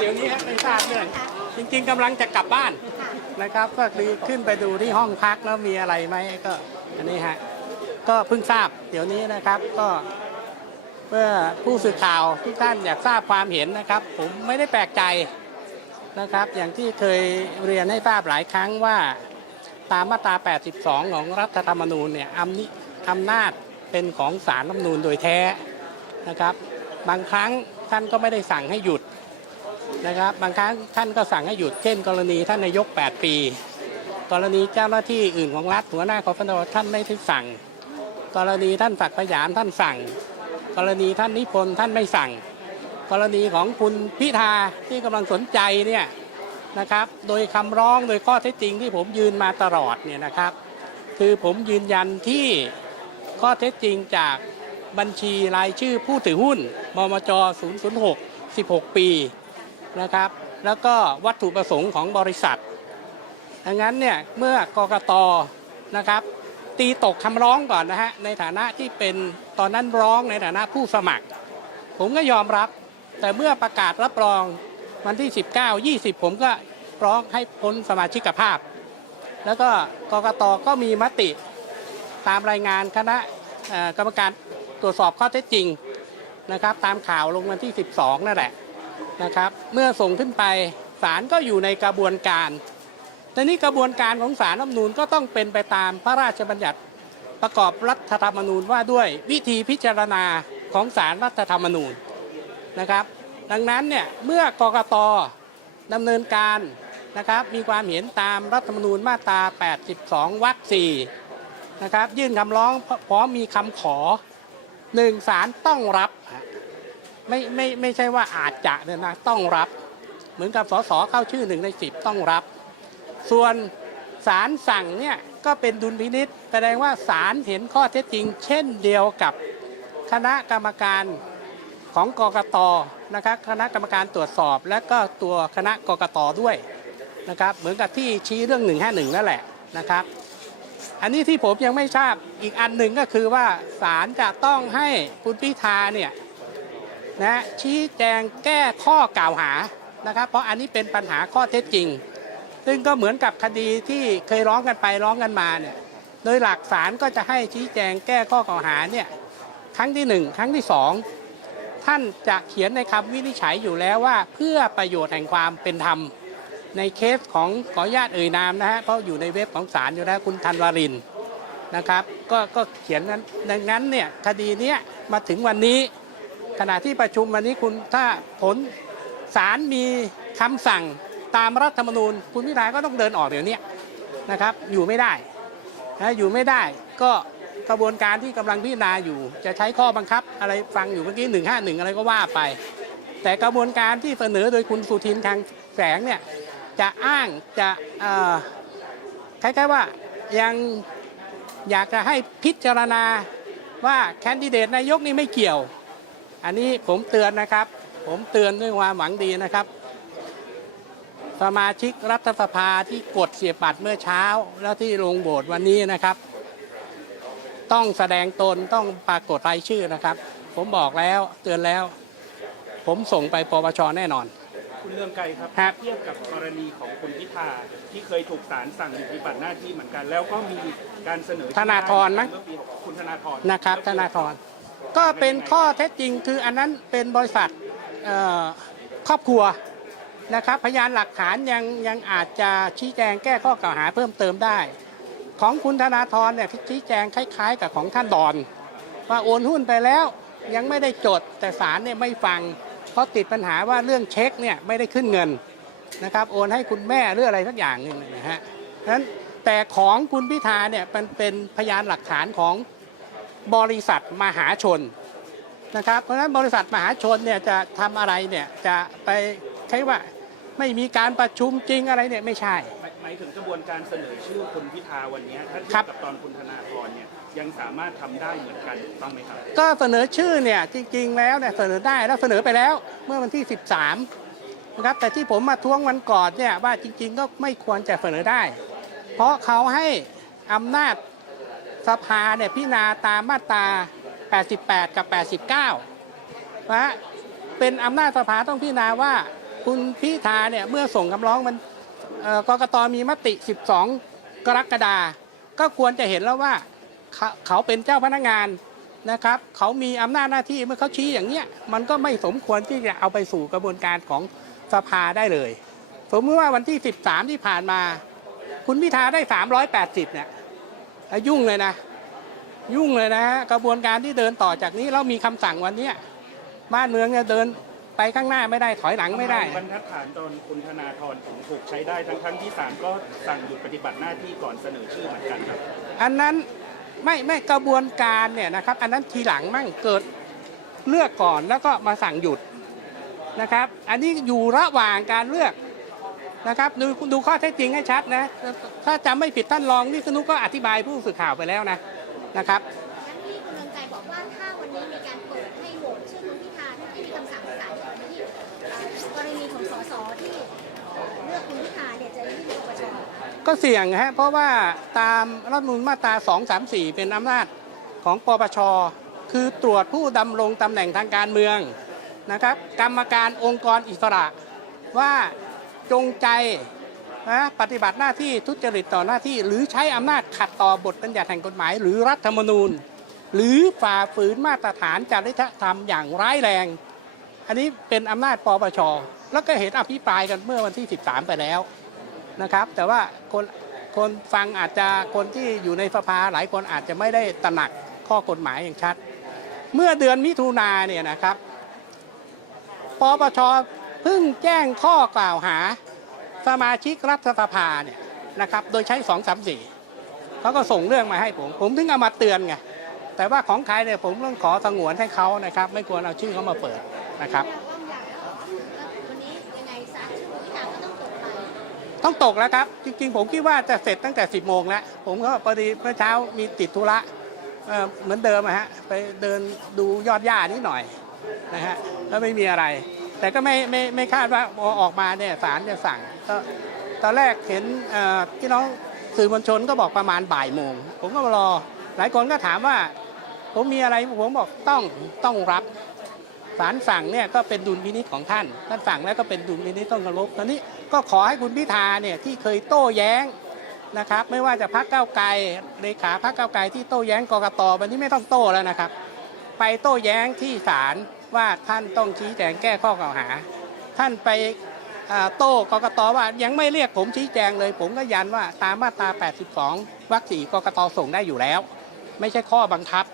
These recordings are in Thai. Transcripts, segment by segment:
เดี๋ยวนี้ฮะไม่ทราบเรื่องจริง ๆกำลังจะกลับบ้านนะครับ ก็คือขึ้นไปดูที่ห้องพักแล้วมีอะไรไหมก็อันนี้ฮะก็เพิ่งทราบเดี๋ยวนี้นะครับก็เมื่อผู้สื่อข่าวทุกท่านอยากทราบความเห็นนะครับ ผมไม่ได้แปลกใจนะครับ อย่างที่เคยเรียนให้ทราบหลายครั้งว่า ตามมาตรา 82 ของรัฐธรรมนูญเนี่ยอำนิอำนาจเป็นของศาลรัฐธรรมนูญโดยแท้นะครับ บางครั้งท่านก็ไม่ได้สั่งให้หยุด นะครับบางครั้งท่านก็สั่งให้หยุดเช่น กรณีท่านนายก 8 ปี กรณีเจ้าหน้าที่อื่นของรัฐหัวหน้าคอฟนท่านไม่ได้สั่ง กรณีท่านศักดิ์สยามท่านสั่ง กรณีท่านนิพนธ์ท่านไม่สั่ง กรณีของคุณพิธาที่กำลังสนใจเนี่ยนะครับโดยคำร้องโดยข้อเท็จจริงที่ผมยืนมาตลอดเนี่ยนะครับ คือผมยืนยันที่ข้อเท็จจริงจากบัญชีรายชื่อผู้ถือหุ้นมมจ 006 16 ปี นะครับ แล้วก็วัตถุประสงค์ของบริษัท ดังนั้นเนี่ยเมื่อกกตนะครับ ตีตกคำร้องก่อนนะฮะในฐานะที่เป็นตอนนั้นร้องในฐานะผู้สมัคร ผมก็ยอมรับ แต่เมื่อประกาศรับรองวันที่ 19 20 ผมก็ร้องให้พ้นสมาชิกภาพ แล้วก็กกตก็มีมติตามรายงานคณะกรรมการตรวจสอบข้อเท็จจริงนะครับ ตามข่าวลงวันที่ 12 นั่นแหละ นะครับ เมื่อส่งขึ้นไปศาลก็อยู่ในกระบวนการแต่นี้กระบวนการของศาลรัฐมนูญก็ต้องเป็นไปตามพระราชบัญญัติประกอบรัฐธรรมนูญว่าด้วยวิธีพิจารณาของศาลรัฐธรรมนูญนะครับ ดังนั้นเนี่ยเมื่อกกตดำเนินการนะครับมีความเห็นตามรัฐธรรมนูญมาตรา 82 วรรค 4 นะครับยื่นคำร้องพร้อมมีคำขอหนึ่งศาลต้องรับ ไม่ไม่ไม่ใช่ว่าอาจจะเนี่ยนะต้องรับ เหมือนกับสสเข้าชื่อหนึ่งในสิบต้องรับ ส่วนศาลสั่งเนี่ยก็เป็นดุลพินิษแสดงว่าศาลเห็นข้อเท็จจริง เช่นเดียวกับคณะกรรมการของกกตนะครับคณะกรรมการตรวจสอบ และก็ตัวคณะกกตด้วยนะครับเหมือนกับที่ชี้เรื่อง 151 นั่นแหละนะครับ อันนี้ที่ผมยังไม่ทราบอีกอันหนึ่งก็คือว่าศาลจะต้องให้คุณพิธาเนี่ย นะชี้แจงแก้ข้อกล่าวหานะครับ เพราะอันนี้เป็นปัญหาข้อเท็จจริง ซึ่งก็เหมือนกับคดีที่เคยร้องกันไปร้องกันมาเนี่ยโดยหลักศาลก็จะให้ชี้แจงแก้ข้อกล่าวหาเนี่ยครั้งที่หนึ่งครั้งที่สองท่านจะเขียนในคำวินิจฉัยอยู่แล้วว่า เพื่อประโยชน์แห่งความเป็นธรรม ในเคสของขออนุญาตเอ่ยนามนะฮะเพราะอยู่ในเว็บของศาลอยู่แล้วคุณธันวารินนะครับ ก็ก็เขียนนั้นดังนั้นเนี่ยคดีเนี้ยมาถึงวันนี้ ขณะที่ประชุมวันนี้คุณถ้าผลศาลมีคำสั่งตามรัฐธรรมนูญ คุณพิธาก็ต้องเดินออกเดี๋ยวนี้นะครับ อยู่ไม่ได้นะอยู่ไม่ได้ก็กระบวนการที่กำลังพิจารณาอยู่ จะใช้ข้อบังคับอะไรฟังอยู่เมื่อกี้หนึ่งห้าหนึ่งอะไรก็ว่าไป แต่กระบวนการที่เสนอโดยคุณสุทินทางแสงเนี่ยจะอ้างจะคล้ายๆว่ายังอยากจะให้พิจารณาว่าแคนดิเดตนายกนี่ไม่เกี่ยว อันนี้ผมเตือนนะครับ ผมเตือนด้วยความหวังดีนะครับ สมาชิกรัฐสภาที่กดเสียบบัตรเมื่อเช้า แล้วที่ลงโบสวันนี้นะครับ ต้องแสดงตนต้องปรากฏรายชื่อนะครับ ผมบอกแล้วเตือนแล้ว ผมส่งไปปปชแน่นอนคุณเรืองไกรครับครับ เทียบกับกรณีของคุณพิธาที่เคยถูกศาลสั่งหยุดปฏิบัติหน้าที่เหมือนกัน แล้วก็มีการเสนอธนาธรมั้ยเมื่อปีคุณธนาธรนะครับธนาธร ก็เป็นข้อเท็จจริงคืออันนั้นเป็นบริษัทครอบครัวนะครับ พยานหลักฐานยังยังอาจจะชี้แจงแก้ข้อกล่าวหาเพิ่มเติมได้ ของคุณธนาธรเนี่ยชี้แจงคล้ายๆ กับของท่านดอน ว่าโอนหุ้นไปแล้วยังไม่ได้จดแต่ศาลเนี่ยไม่ฟัง เพราะติดปัญหาว่าเรื่องเช็คเนี่ยไม่ได้ขึ้นเงินนะครับโอนให้คุณแม่หรืออะไรสักอย่างหนึ่งนะฮะนั้นแต่ของคุณพิธาเนี่ยมันเป็นพยานหลักฐานของ บริษัทมหาชนนะครับเพราะฉะนั้นบริษัทมหาชนเนี่ยจะทำอะไรเนี่ยจะไปใช้ว่าไม่มีการประชุมจริงอะไรเนี่ยไม่ใช่หมายหมายถึงกระบวนการเสนอชื่อคุณพิธาวันนี้ถ้าเทีครัยบบกับตอนคุณธนาธรเนี่ยยังสามารถทำได้เหมือนกันถูกต้องไหมครับ ก็เสนอชื่อเนี่ยจริง ๆ แล้วเนี่ยเสนอได้แล้วเสนอไปแล้วเมื่อวันที่ 13นะครับแต่ที่ผมมาท้วงวันก่อนเนี่ยว่าจริง ๆ ก็ไม่ควรจะเสนอได้ เพราะเขาให้อำนาจ สภาเนี่ยพิจารณาตามมาตรา 88 กับ 89นะเป็นอำนาจสภาต้องพิจารณาว่าคุณพิธาเนี่ยเมื่อส่งคำร้องมันเอ่อกกตมีมติ 12 กรกฎาก็ควรจะเห็นแล้วว่าเขาเขาเป็นเจ้าพนักงานนะครับ เขามีอำนาจหน้าที่เมื่อเขาชี้อย่างเนี้ยมันก็ไม่สมควรที่จะเอาไปสู่กระบวนการของสภาได้เลย สมมติว่าวันที่ 13 ที่ผ่านมา คุณพิธาได้ 380เนี่ย ยุ่งเลยนะ ยุ่งเลยนะฮะกระบวนการที่เดินต่อจากนี้แล้วมีคำสั่งวันเนี้ยบ้านเมืองเนี่ยเดินไปข้างหน้าไม่ได้ถอยหลังไม่ได้บรรทัดฐานตอนคุณธนาธรถึงถูกใช้ได้ทั้งทั้งๆที่ศาลก็สั่งหยุดปฏิบัติหน้าที่ก่อนเสนอชื่อเหมือนกันครับอันนั้นไม่ไม่กระบวนการเนี่ยนะครับ อันนั้นทีหลังมั่งเกิดเลือกก่อนแล้วก็มาสั่งหยุดนะครับ อันนี้อยู่ระหว่างการเลือก นะครับดูดูข้อเท็จจริงให้ชัดนะ ถ้าจำไม่ผิดท่านรองวิษณุก็อธิบายผู้สื่อข่าวไปแล้วนะนะครับ งั้นที่คุณเรืองไกรบอกว่าถ้าวันนี้มีการเปิดให้โหวตชื่อคุณพิธาที่ไม่มีคำสั่งศาลที่ที่เอ่อกรณีของสสที่เอ่อเลือกคุณพิธาเนี่ยจะยื่นปปชก็เสี่ยงฮะเพราะว่าตามรัฐธรรมนูลมาตรา 234 เป็นอำนาจของปปช คือตรวจผู้ดำรงตำแหน่งทางการเมืองนะครับ กรรมการองค์กรอิสระว่า จงใจนะปฏิบัติหน้าที่ทุจริตต่อหน้าที่ หรือใช้อำนาจขัดต่อบทบัญญัติแห่งกฎหมาย หรือรัฐธรรมนูญ หรือฝ่าฝืนมาตรฐานจริยธรรมอย่างร้ายแรง อันนี้เป็นอำนาจปปชแล้วก็เห็นอภิปรายกันเมื่อวันที่ 13 ไปแล้วนะครับ แต่ว่าคนคนฟังอาจจะคนที่อยู่ในสภาหลายคนอาจจะไม่ได้ตระหนักข้อกฎหมายอย่างชัด เมื่อเดือนมิถุนาเนี่ยนะครับปปช เพิ่งแจ้งข้อกล่าวหาสมาชิกรัฐสภาเนี่ยนะครับ โดยใช้2 3 4เขาก็ส่งเรื่องมาให้ผม ผมถึงเอามาเตือนไงแต่ว่าของใครเนี่ยผมต้องขอสงวนให้เขานะครับ ไม่ควรเอาชื่อเขามาเปิดนะครับ ต้องตกแล้วครับ จริงๆ ผมคิดว่าจะเสร็จตั้งแต่ 10โมงแล้วผมก็พอดีเมื่อเช้ามีติดธุระเเหมือนเดิมอะฮะไปเดินดูยอดหญ้านิดหน่อยนะฮะแล้วไม่มีอะไร แต่ก็ไม่ไม่ไม่คาดว่าพอออกมาเนี่ยศาลจะสั่งก็ตอนแรกเห็นพี่น้องสื่อมวลชนก็บอกประมาณบ่ายโมง ผมก็มารอ หลายคนก็ถามว่า ผมมีอะไรผมบอกต้องต้องรับศาลสั่งเนี่ยก็เป็นดุลพินิจของท่านท่านสั่งแล้วก็เป็นดุลพินิจต้องเคารพตอนนี้ก็ขอให้คุณพิธาเนี่ยที่เคยโต้แย้งนะครับ ไม่ว่าจะพักเก้าไกลเลขาพักเก้าไกลที่โต้แย้งกรกตวันนี้ไม่ต้องโต้แล้วนะครับ ไปโต้แย้งที่ศาล ว่าท่านต้องชี้แจงแก้ข้อกล่าวหา ท่านไปโต้กกตว่ายังไม่เรียกผมชี้แจงเลย ผมก็ยันว่าตามมาตรา 82 วรรคสี่กกตส่งได้อยู่แล้ว ไม่ใช่ข้อบังคับ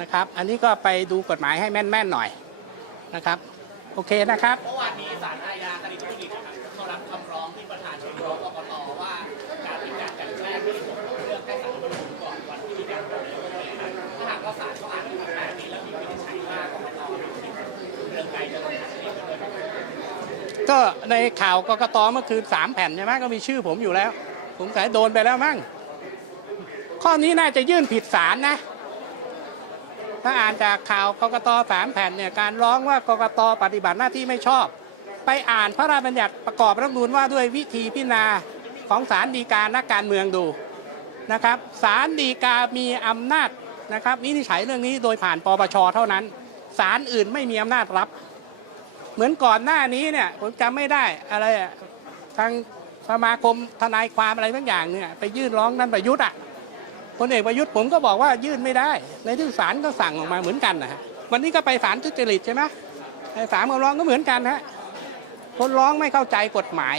นะครับ อันนี้ก็ไปดูกฎหมายให้แม่นๆหน่อยนะครับ โอเคนะครับเมื่อวานนี้ศาล ก็ในข่าวกกตเมื่อคืนสามแผ่นใช่ไหมก็มีชื่อผมอยู่แล้ว ผมสายโดนไปแล้วมั้งข้อนี้น่าจะยื่นผิดศาลนะ ถ้าอ่านจากข่าวกกตสามแผ่นเนี่ยการร้องว่ากกตปฏิบัติหน้าที่ไม่ชอบ ไปอ่านพระราชบัญญัติประกอบรัฐธรรมนูญว่าด้วยวิธีพิจารณาของศาลฎีกานักการเมืองดูนะครับศาลฎีกามีอำนาจนะครับวินิจฉัยเรื่องนี้โดยผ่านปปชเท่านั้นศาลอื่นไม่มีอำนาจรับ เหมือนก่อนหน้านี้เนี่ยผมจำไม่ได้อะไรอะทางสมาคมทนายความอะไรบางอย่างเนี่ยไปยื่นร้องท่านประยุทธ์อะพลเอกประยุทธ์ผมก็บอกว่ายื่นไม่ได้ ในที่ศาลก็สั่งออกมาเหมือนกันนะฮะวันนี้ก็ไปศาลทุจริตใช่ไหมในศาลคำร้องก็เหมือนกันฮะคนร้องไม่เข้าใจกฎหมาย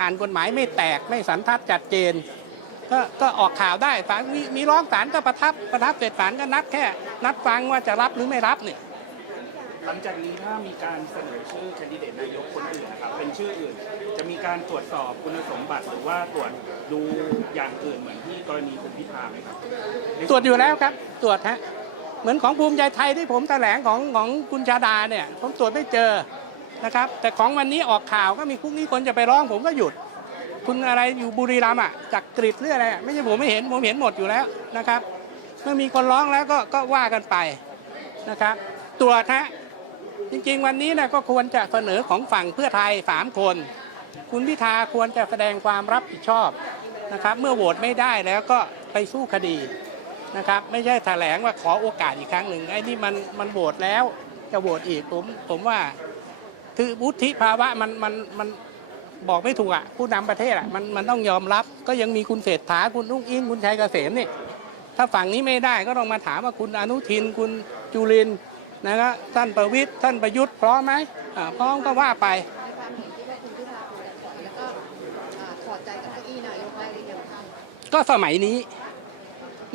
อ่านกฎหมายไม่แตกไม่สันทัดจัดเจน ก็ก็ออกข่าวได้ศาลมีมีร้องศาลก็ประทับประทับเสร็จศาลก็นัดแค่ นัดฟังว่าจะรับหรือไม่รับเนี่ย หลังจากนี้ถ้ามีการเสนอชื่อแคนดิเดตนายกคนอื่นนะครับเป็นชื่ออื่น จะมีการตรวจสอบคุณสมบัติหรือว่าตรวจดูอย่างอื่นเหมือนที่กรณีคุณพิธาไหมครับตรวจอยู่แล้วครับ ตรวจฮะเหมือนของภูมิใจไทยที่ผมแถลงของของคุณชาดาเนี่ย ผมตรวจไม่เจอนะครับ แต่ของวันนี้ออกข่าวก็มีพรุ่งนี้คนจะไปร้องผมก็หยุด คุณอะไรอยู่บุรีรัมย์อะจากกรีฑหรืออะไรไม่ใช่ผมไม่เห็นผมเห็นหมดอยู่แล้วนะครับเมื่อมีคนร้องแล้วก็ก็ว่ากันไปนะครับ ตรวจฮะ จริงๆ วันนี้นะก็ควรจะเสนอของฝั่งเพื่อไทยสามคน คุณพิธาควรจะแสดงความรับผิดชอบนะครับ เมื่อโหวตไม่ได้แล้วก็ไปสู้คดีนะครับ ไม่ใช่แถลงว่าขอโอกาสอีกครั้งหนึ่งไอ้นี่มันมันโหวตแล้วจะโหวตอีกผมผมว่าคือวุฒิภาวะมันมันมันบอกไม่ถูกอะผู้นำประเทศอะมันมันต้องยอมรับ ก็ยังมีคุณเศรษฐาคุณนุ่งอิงคุณชัยเกษมนี่ถ้าฝั่งนี้ไม่ได้ก็ต้องมาถามว่าคุณอนุทิน คุณจุลิน นะครับท่านประวิทย์ท่านประยุทธ์พร้อมไหมอ่าพร้อมก็ว่าไปก็สมัยนี้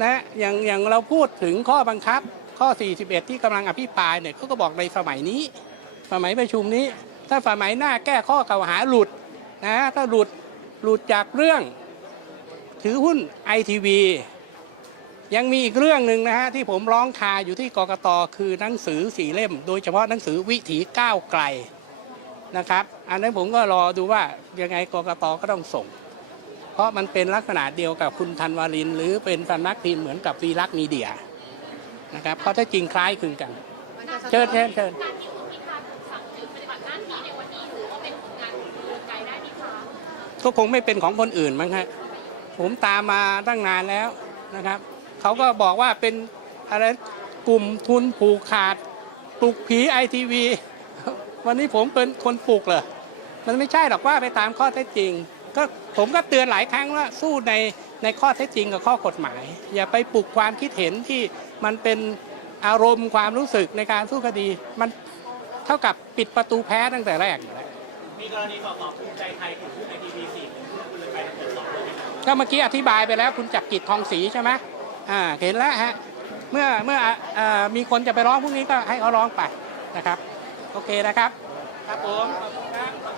นะอย่างอย่างเราพูดถึงข้อบังคับข้อ 41 ที่กำลังอภิปรายเนี่ยเขาก็บอกในสมัยนี้ สมัยประชุมนี้ ถ้าสมัยหน้าแก้ข้อกล่าวหาหลุดนะถ้าหลุดหลุดจากเรื่อง ถือหุ้นไอทีวี ยังมีอีกเรื่องหนึ่งนะฮะที่ผมร้องคาอยู่ที่กกตคือหนังสือสีเล่ม โดยเฉพาะหนังสือวิถีก้าวไกลนะครับ อันนั้นผมก็รอดูว่ายังไงกกตก็ต้องส่ง เพราะมันเป็นลักษณะเดียวกับคุณธันวารินทร์หรือเป็นสำนักพิมพ์เหมือนกับวีลักษณ์มีเดียนะครับเพราะถ้าจริงคล้ายคลึงกันมันจะสะเชิท้อญนเชิญเชิญการที่คุณพิธาถูกสั่งหยุดปฏิบัติหน้าที่ในวันนี้ถือว่าเป็นผลงานของคุณไกรได้ไหมคะก็คงไม่เป็นของคนอื่นมั้งฮะผมตามมาตั้งนานแล้วนะครับ เขาก็บอกว่าเป็นอะไรกลุ่มทุนผูกขาดปลุกผีไอทีวีวันนี้ผมเป็นคนปลุกเหรอมันไม่ใช่หรอกว่าไปตามข้อเท็จจริง ก็ผมก็เตือนหลายครั้งว่าสู้ในในข้อเท็จจริงกับข้อกฎหมาย อย่าไปปลุกความคิดเห็นที่มันเป็นอารมณ์ความรู้สึกในการสู้คดี มันเท่ากับปิดประตูแพ้ตั้งแต่แรกอยู่แล้วมีกรณีสอบสอบภูมิใจไทยถูกในทีวีสี่คุณเลยไปตรวจสอบด้วยไหมครับก็เมื่อกี้อธิบายไปแล้วคุณจักรกิจทองศรีใช่ไหม อ่าเห็นแล้วฮะเมื่อเมื่ออมีคนจะไปร้องพวกนี้ก็ให้เขาร้องไปนะครับ โอเคนะครับ ครับผมขอบคุณครับ